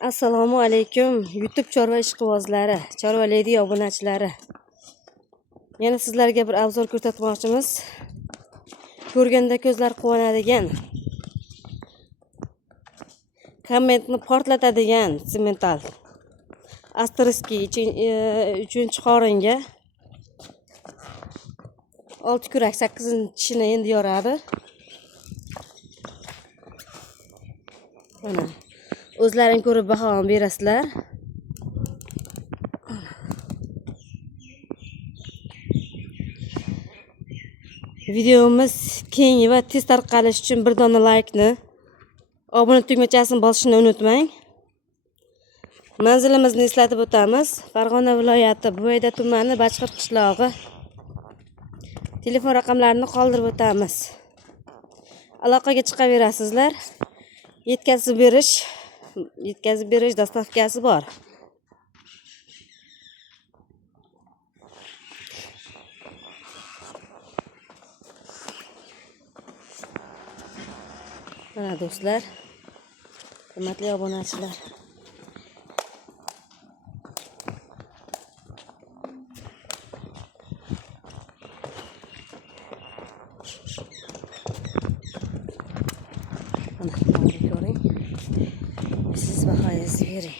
Assalomu alaykum YouTube chorva ishqibozlari, Chorva Lady obunachilari. Yana sizlarga bir obzor ko'rsatmoqchimiz. Ko'rganda ko'zlar quvonadigan, kommentni portlatadigan semental asteriski 3-chi qoringa 6 kurak 8-tishini endi yoradi. Mana o'zlaring ko'rib baho berasizlar. Videomiz keng va tez tarqalishi uchun bir dona laykni, obuna tugmachasini bosishni unutmang. Manzilimizni eslatib o'tamiz. Farg'ona viloyati Buvayda tumani Bachqir qishlog'i. Telefon raqamlarini qoldirib o'tamiz. Aloqaga chiqaverasizlar. Yetkazib berish dostavkasi bor. Mana do'stlar, hurmatli obunachilar. Mana ko'ring. Siz bahoyingizni bering.